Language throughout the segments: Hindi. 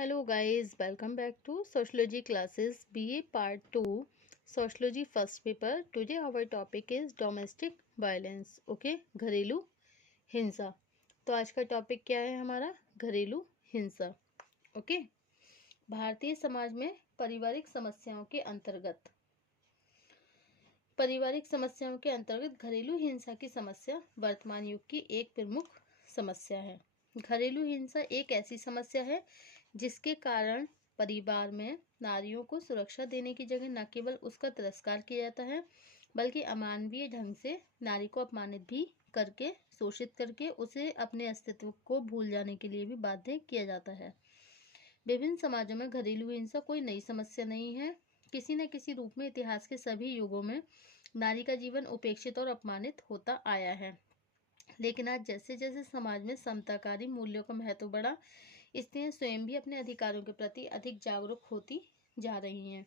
Hello guys, welcome back to Sociology classes BA Part 2 Sociology first paper. Today our topic is domestic violence. Okay, घरेलू हिंसा. तो आज का टॉपिक क्या है हमारा? घरेलू हिंसा. ओके, भारतीय समाज में पारिवारिक समस्याओं के अंतर्गत घरेलू हिंसा की समस्या वर्तमान युग की एक प्रमुख समस्या है. घरेलू हिंसा एक ऐसी समस्या है जिसके कारण परिवार में नारियों को सुरक्षा देने की जगह न केवल उसका तिरस्कार किया जाता है बल्कि अमानवीय ढंग से नारी को अपमानित भी करके, शोषित करके उसे अपने अस्तित्व को भूल जाने के लिए भी बाध्य किया जाता है. विभिन्न समाजों में घरेलू हिंसा कोई नई समस्या नहीं है. किसी न किसी रूप में इतिहास के सभी युगों में नारी का जीवन उपेक्षित और अपमानित होता आया है. लेकिन आज जैसे जैसे समाज में समताकारी मूल्यों का महत्व बढ़ा, स्त्रियां स्वयं भी अपने अधिकारों के प्रति अधिक जागरूक होती जा रही हैं.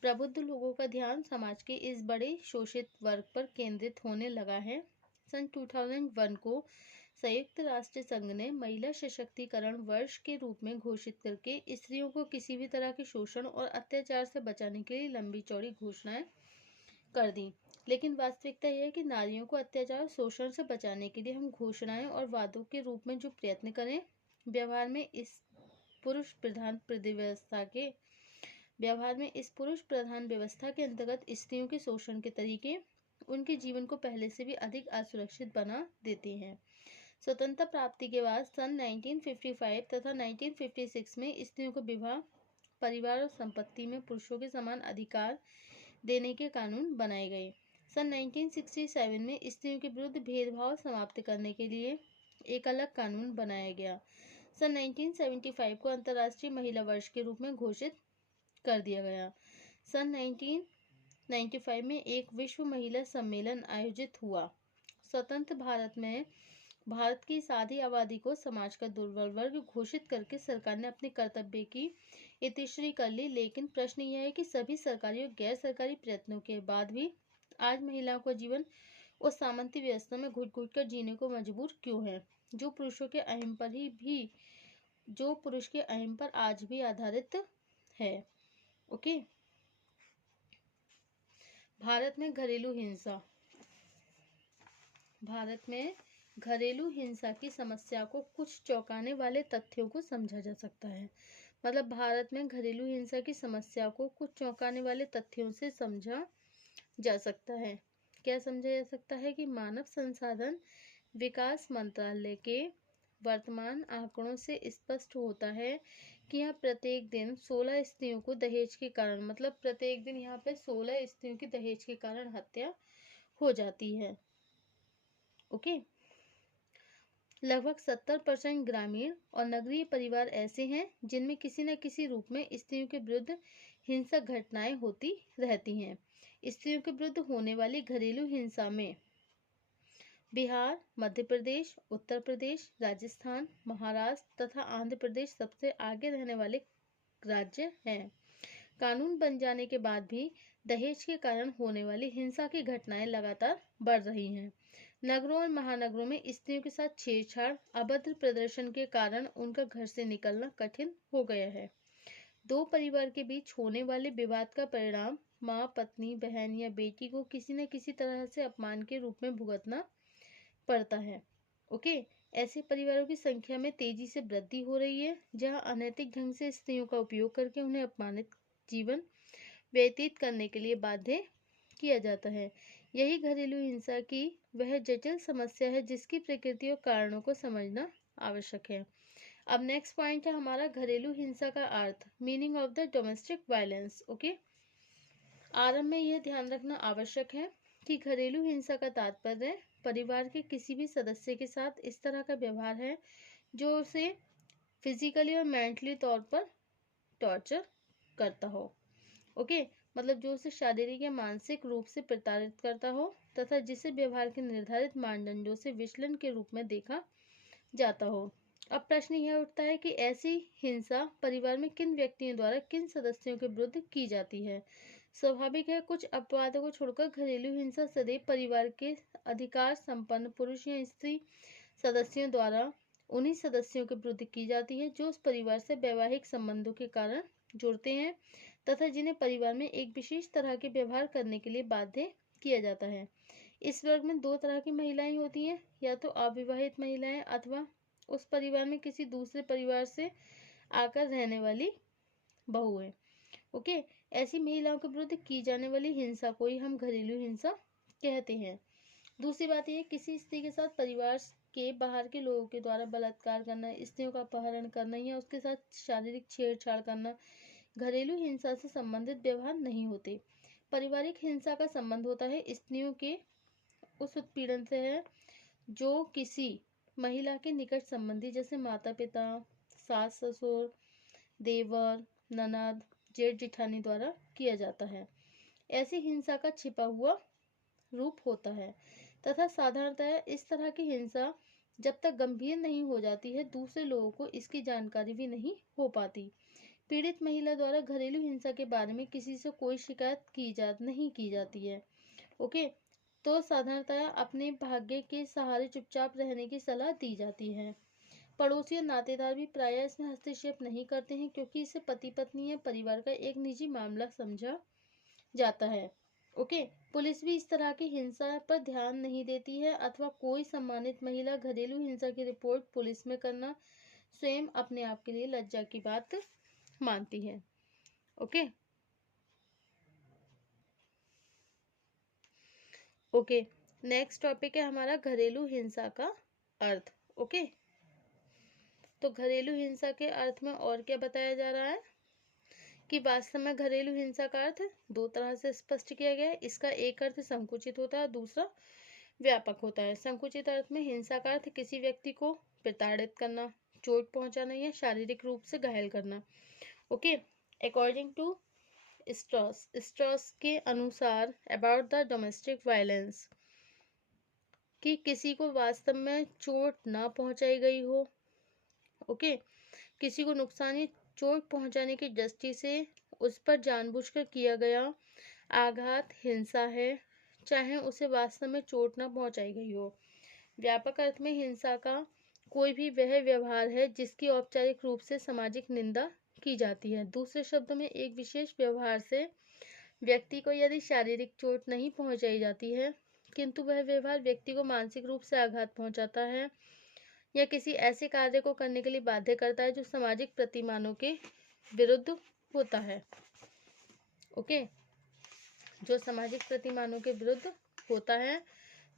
प्रबुद्ध लोगों का ध्यान समाज के इस बड़े शोषित वर्ग पर केंद्रित होने लगा है. सन 2001 को संयुक्त राष्ट्र संघ ने महिला सशक्तिकरण वर्ष के रूप में घोषित करके स्त्रियों को किसी भी तरह के शोषण और अत्याचार से बचाने के लिए लंबी चौड़ी घोषणाएं कर दी. लेकिन वास्तविकता यह है कि नारियों को अत्याचार शोषण से बचाने के लिए हम घोषणाएं और वादों के रूप में जो प्रयत्न करें, व्यवहार में इस पुरुष प्रधान व्यवस्था के अंतर्गत स्त्रियों के शोषण के तरीके उनके जीवन को पहले से भी अधिक असुरक्षित बना देते हैं. स्वतंत्रता प्राप्ति के बाद सन 1955 तथा 1956 में स्त्रियों को विवाह, परिवार और संपत्ति में पुरुषों के समान अधिकार देने के कानून बनाए गए. सन 1967 में स्त्रियों के विरुद्ध भेदभाव समाप्त करने के लिए एक अलग कानून बनाया गया. सन 1975 को अंतर्राष्ट्रीय महिला वर्ष के रूप में घोषित कर दिया गया. सन 1995 में एक विश्व महिला सम्मेलन आयोजित हुआ. स्वतंत्र भारत में भारत की साधी आबादी को समाज का दुर्बल वर्ग घोषित करके सरकार ने अपने कर्तव्य की इतिश्री कर ली. लेकिन प्रश्न यह है कि सभी सरकारी और गैर सरकारी प्रयत्नों के बाद भी आज महिलाओं का जीवन उस सामंती व्यवस्था में घुट घुट कर जीने को मजबूर क्यों है जो पुरुष के अहिंसा पर आज भी आधारित है. ओके, भारत में घरेलू हिंसा की समस्या को कुछ चौंकाने वाले तथ्यों को समझा जा सकता है. मतलब भारत में घरेलू हिंसा की समस्या को कुछ चौंकाने वाले तथ्यों से समझा जा सकता है. क्या समझा जा सकता है कि मानव संसाधन विकास मंत्रालय के वर्तमान आंकड़ों से स्पष्ट होता है कि यहाँ प्रत्येक दिन 16 स्त्रियों को दहेज के कारण, मतलब प्रत्येक दिन यहाँ पे 16 स्त्रियों की दहेज के कारण हत्या हो जाती है. ओके, लगभग 70% ग्रामीण और नगरीय परिवार ऐसे हैं जिनमें किसी न किसी रूप में स्त्रियों के विरुद्ध हिंसक घटनाएं होती रहती हैं. स्त्रियों के विरुद्ध होने वाली घरेलू हिंसा में बिहार, मध्य प्रदेश, उत्तर प्रदेश, राजस्थान, महाराष्ट्र तथा आंध्र प्रदेश सबसे आगे रहने वाले राज्य हैं. कानून बन जाने के बाद भी दहेज के कारण होने वाली हिंसा की घटनाएं लगातार बढ़ रही हैं. नगरों और महानगरों में स्त्रियों के साथ छेड़छाड़, अभद्र प्रदर्शन के कारण उनका घर से निकलना कठिन हो गया है. दो परिवार के बीच होने वाले विवाद का परिणाम माँ, पत्नी, बहन या बेटी को किसी न किसी तरह से अपमान के रूप में भुगतना पड़ता है. ओके, ऐसे परिवारों की संख्या में तेजी से वृद्धि हो रही है जहां अनैतिक ढंग से स्त्रियों का उपयोग करके उन्हें अपमानित जीवन व्यतीत करने के लिए बाध्य किया जाता है. यही घरेलू हिंसा की वह जटिल समस्या है जिसकी प्रकृति और कारणों को समझना आवश्यक है. अब नेक्स्ट पॉइंट है हमारा घरेलू हिंसा का अर्थ, meaning of the domestic violence. Okay, आरंभ में यह ध्यान रखना आवश्यक है कि घरेलू हिंसा का तात्पर्य परिवार के किसी भी सदस्य के साथ इस तरह का व्यवहार है जो उसे फिजिकली और मेंटली तौर पर टॉर्चर करता हो. ओके, मतलब जो उसे शारीरिक या मानसिक रूप से प्रताड़ित करता हो तथा जिसे व्यवहार के निर्धारित मानदंडों से विचलन के रूप में देखा जाता हो. अब प्रश्न यह उठता है कि ऐसी हिंसा परिवार में किन व्यक्तियों द्वारा किन सदस्यों के विरुद्ध की जाती है. स्वाभाविक है, कुछ अपवादों को छोड़कर घरेलू हिंसा सदैव परिवार के अधिकार संपन्न पुरुष या स्त्री सदस्यों द्वारा उन्हीं सदस्यों के विरुद्ध की जाती है जो उस परिवार से वैवाहिक संबंधों के कारण जुड़ते हैं तथा जिन्हें परिवार में एक विशेष तरह के व्यवहार करने के लिए बाध्य किया जाता है। इस वर्ग में दो तरह की महिलाएं होती हैं, या तो अविवाहित महिलाएं अथवा उस परिवार में किसी दूसरे परिवार से आकर रहने वाली बहुएं। ओके, ऐसी महिलाओं के विरुद्ध की जाने वाली हिंसा को ही हम घरेलू हिंसा कहते हैं। दूसरी बात यह, किसी स्त्री के साथ परिवार के बाहर के लोगों के द्वारा बलात्कार करना, स्त्रियों का अपहरण करना या उसके साथ शारीरिक छेड़छाड़ करना घरेलू हिंसा से संबंधित व्यवहार नहीं होते। पारिवारिक हिंसा का संबंध होता है स्त्रियों के उस उत्पीड़न से है जो किसी महिला के निकट संबंधी जैसे माता पिता, सास ससुर, देवर, ननद, जेठ जिठानी द्वारा किया जाता है। ऐसी हिंसा का छिपा हुआ रूप होता है तथा साधारणतः इस तरह की हिंसा जब तक गंभीर नहीं हो जाती है दूसरे लोगों को इसकी जानकारी भी नहीं हो पाती। पीड़ित महिला द्वारा घरेलू हिंसा के बारे में किसी से कोई शिकायत नहीं की जाती है। ओके, तो साधारणतः अपने भाग्य के सहारे चुपचाप रहने की सलाह दी जाती है। पड़ोसी और नातेदार भी प्रायः इसमें हस्तक्षेप नहीं करते हैं क्योंकि इसे पति पत्नी या परिवार का एक निजी मामला समझा जाता है। ओके, पुलिस भी इस तरह की हिंसा पर ध्यान नहीं देती है अथवा कोई सम्मानित महिला घरेलू हिंसा की रिपोर्ट पुलिस में करना स्वयं अपने आप के लिए लज्जा की बात मानती है। ओके ओके, नेक्स्ट टॉपिक है हमारा घरेलू हिंसा का अर्थ। ओके, तो घरेलू हिंसा के अर्थ में और क्या बताया जा रहा है कि वास्तव में घरेलू हिंसा का अर्थ दो तरह से स्पष्ट किया गया है। इसका एक अर्थ संकुचित होता है, दूसरा व्यापक होता है। संकुचित अर्थ में हिंसा का अर्थ किसी व्यक्ति को प्रताड़ित करना, चोट पहुंचाना या शारीरिक रूप से घायल करना। ओके, अकॉर्डिंग टू स्ट्रॉस के अनुसार अबाउट द डोमेस्टिक वायलेंस, कि किसी को वास्तव में चोट ना पहुंचाई गई हो। ओके, किसी को नुकसान या चोट पहुंचाने की दृष्टि से उस पर जानबूझकर किया गया आघात हिंसा है, चाहे उसे वास्तव में चोट न पहुंचाई गई हो। व्यापक अर्थ में हिंसा का कोई भी वह व्यवहार है जिसकी औपचारिक रूप से सामाजिक निंदा की जाती है। दूसरे शब्दों में एक विशेष व्यवहार से व्यक्ति को यदि शारीरिक चोट नहीं पहुंचाई जाती है किंतु वह व्यवहार व्यक्ति को मानसिक रूप से आघात पहुंचाता है या किसी ऐसे कार्य को करने के लिए बाध्य करता है जो सामाजिक प्रतिमानों के विरुद्ध होता है। ओके, जो सामाजिक प्रतिमानों के विरुद्ध होता है,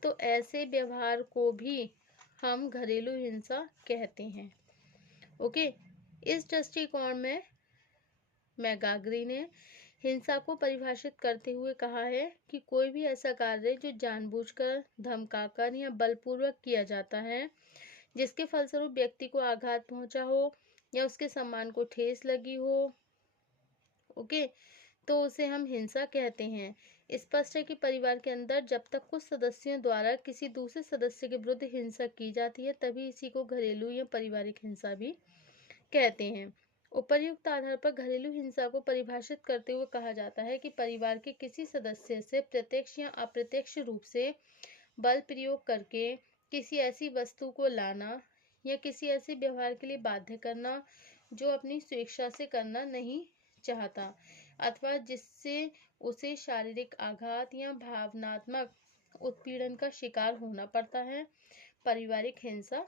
तो ऐसे व्यवहार को भी हम घरेलू हिंसा कहते हैं। ओके, इस दृष्टिकोण में मैगाग्री ने हिंसा को परिभाषित करते हुए कहा है कि कोई भी ऐसा कार्य जो जानबूझकर, धमकाकर या बलपूर्वक किया जाता है जिसके फलस्वरूप व्यक्ति को आघात पहुंचा हो या उसके सम्मान को ठेस लगी हो, ओके, तो उसे हम हिंसा कहते हैं। स्पष्ट है कि परिवार के अंदर जब तक कुछ सदस्यों द्वारा किसी दूसरे सदस्य के विरुद्ध हिंसा की जाती है तभी इसी को घरेलू या पारिवारिक हिंसा भी कहते हैं। उपर्युक्त आधार पर घरेलू हिंसा को परिभाषित करते हुए कहा जाता है कि परिवार के किसी सदस्य से प्रत्यक्ष या अप्रत्यक्ष रूप से बल प्रयोग करके किसी ऐसी वस्तु को लाना या किसी ऐसे व्यवहार के लिए बाध्य करना जो अपनी स्वेच्छा से करना नहीं चाहता अथवा जिससे उसे शारीरिक आघात या भावनात्मक उत्पीड़न का शिकार होना पड़ता है, पारिवारिक हिंसा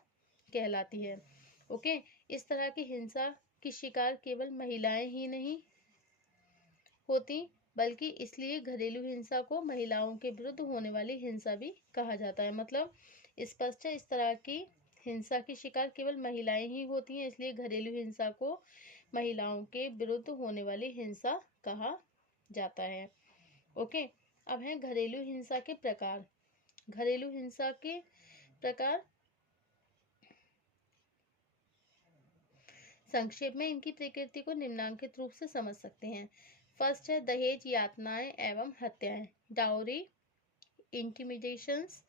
कहलाती है। ओके, इस तरह की हिंसा की शिकार केवल महिलाएं ही नहीं होती बल्कि इसलिए घरेलू हिंसा को महिलाओं के विरुद्ध होने वाली हिंसा भी कहा जाता है। मतलब स्पष्ट है, इस तरह की हिंसा की शिकार केवल महिलाएं ही होती हैं, इसलिए घरेलू हिंसा को महिलाओं के विरुद्ध होने वाली हिंसा कहा जाता है। ओके, अब है घरेलू हिंसा के प्रकार। घरेलू हिंसा के प्रकार संक्षेप में इनकी प्रकृति को निम्नांकित रूप से समझ सकते हैं। फर्स्ट है दहेज, यातनाएं एवं हत्याएं, dowry, इंटिमिडेशंस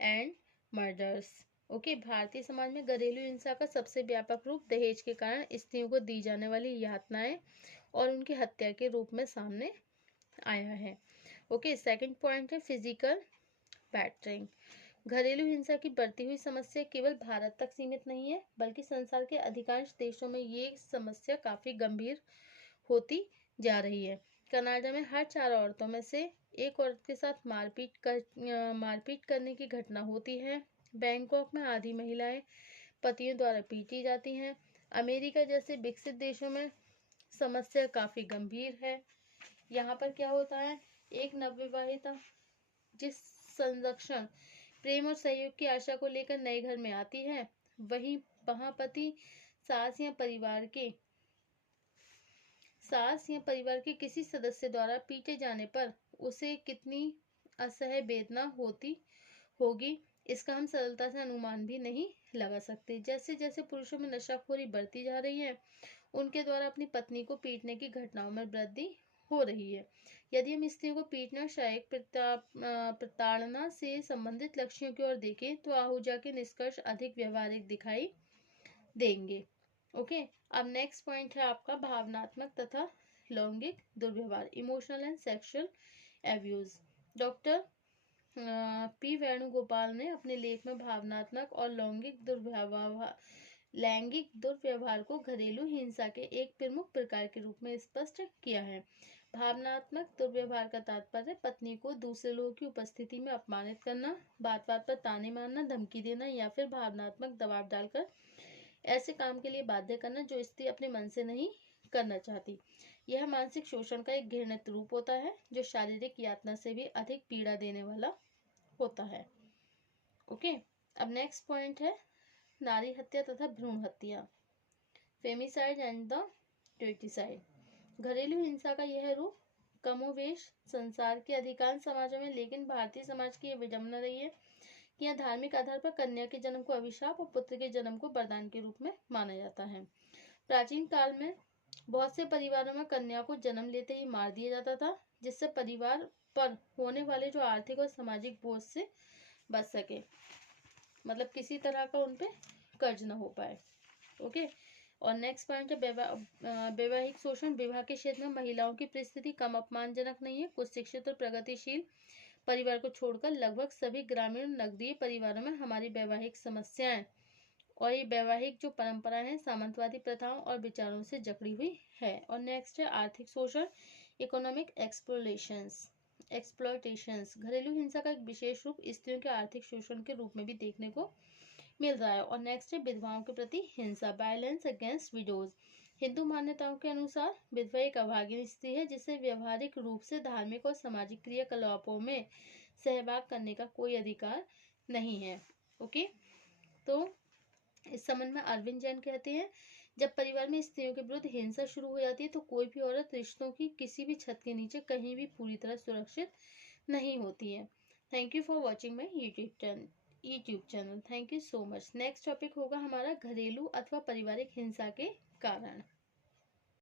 and murders. Okay, Bharatiya Samaj में घरेलू हिंसा का सबसे व्यापक रूप दहेज के कारण स्त्रियों को दी जाने वाली यातनाएं और उनकी हत्या के रूप में सामने आया है। ओके, सेकंड पॉइंट है फिजिकल बैटरिंग। घरेलू हिंसा की बढ़ती हुई समस्या केवल भारत तक सीमित नहीं है, बल्कि संसार के अधिकांश देशों में ये समस्या काफी गंभीर होती जा रही है। कनाडा में हर 4 औरतों में से एक औरत के साथ मारपीट करने की घटना होती है। बैंकॉक में आधी महिलाएं पतियों द्वारा पीटी जाती हैं। अमेरिका जैसे विकसित देशों में समस्या काफी गंभीर है। यहाँ पर क्या होता है, एक नवविवाहिता जिस संरक्षण, प्रेम और सहयोग की आशा को लेकर नए घर में आती है, वहीं वहां पति सास या परिवार के किसी सदस्य द्वारा पीटे जाने पर उसे कितनी असह्य वेदना होती होगी, इसका हम सरलता से अनुमान भी नहीं लगा सकते। जैसे जैसे पुरुषों में नशाखोरी बढ़ती जा रही है, उनके द्वारा अपनी पत्नी को पीटने की घटनाओं में वृद्धि हो रही है। यदि हम स्त्रियों को पीटना शायद प्रताड़ना से संबंधित लक्ष्यों की ओर देखें, तो आहूजा के निष्कर्ष अधिक व्यवहारिक दिखाई देंगे। ओके, अब नेक्स्ट पॉइंट है आपका भावनात्मक तथा लैंगिक दुर्व्यवहार, emotional and sexual abuse. Doctor P Venugopal ने अपने लेख में भावनात्मक और लैंगिक दुर्व्यवहार को घरेलू हिंसा के एक प्रमुख प्रकार के रूप में स्पष्ट किया है। भावनात्मक दुर्व्यवहार का तात्पर्य पत्नी को दूसरे लोगों की उपस्थिति में अपमानित करना, बात बात पर ताने मारना, धमकी देना या फिर भावनात्मक दबाव डालकर ऐसे काम के लिए बाध्य करना जो स्त्री अपने मन से नहीं करना चाहती। यह मानसिक शोषण का एक घृणित रूप होता है जो शारीरिक यातना से भी अधिक पीड़ा देने वाला होता है। ओके, अब नेक्स्ट पॉइंट है नारी हत्या तथा भ्रूण हत्या, फेमिसाइड एंड द ट्विटिसाइड। घरेलू हिंसा का यह रूप कमोवेश संसार के अधिकांश समाजों में, लेकिन भारतीय समाज की यह विडंबना रही है कि यहाँ धार्मिक आधार पर कन्या के जन्म को अभिशाप और पुत्र के जन्म को वरदान के रूप में माना जाता है। प्राचीन काल में बहुत से परिवारों में कन्या को जन्म लेते ही मार दिया जाता था, जिससे परिवार पर होने वाले जो आर्थिक और सामाजिक बोझ से बच सके, मतलब किसी तरह का उनपे कर्ज न हो पाए। ओके, और नेक्स्ट पॉइंट है वैवाहिक शोषण। विवाह के क्षेत्र में महिलाओं की परिस्थिति कम अपमानजनक नहीं है। कुछ शिक्षित और प्रगतिशील परिवार को छोड़कर लगभग सभी ग्रामीण नगरीय परिवारों में हमारी वैवाहिक समस्याएं और ये वैवाहिक जो परंपराएं हैं सामंतवादी प्रथाओं और विचारों से जकड़ी हुई है। और नेक्स्ट है आर्थिक शोषण, इकोनॉमिक एक्सप्लॉयटेशंस। घरेलू हिंसा का एक विशेष रूप स्त्रियों के आर्थिक शोषण के रूप में भी देखने को मिल रहा है। और नेक्स्ट है विधवाओं के प्रति हिंसा, वायलेंस अगेंस्ट विडोज। हिंदू मान्यताओं के अनुसार विधवा एक अभागिन स्त्री है जिसे व्यवहारिक रूप से धार्मिक और सामाजिक क्रियाकलापों में सहभाग करने का कोई अधिकार नहीं है। ओके, तो इस संबंध में अरविंद जैन कहते हैं, जब परिवार में स्त्रियों के विरुद्ध हिंसा शुरू हो जाती है तो कोई भी औरत रिश्तों की किसी भी छत के नीचे कहीं भी पूरी तरह सुरक्षित नहीं होती है। Thank you for watching my YouTube channel. Thank you so much. Next topic होगा हमारा घरेलू अथवा पारिवारिक हिंसा के कारण।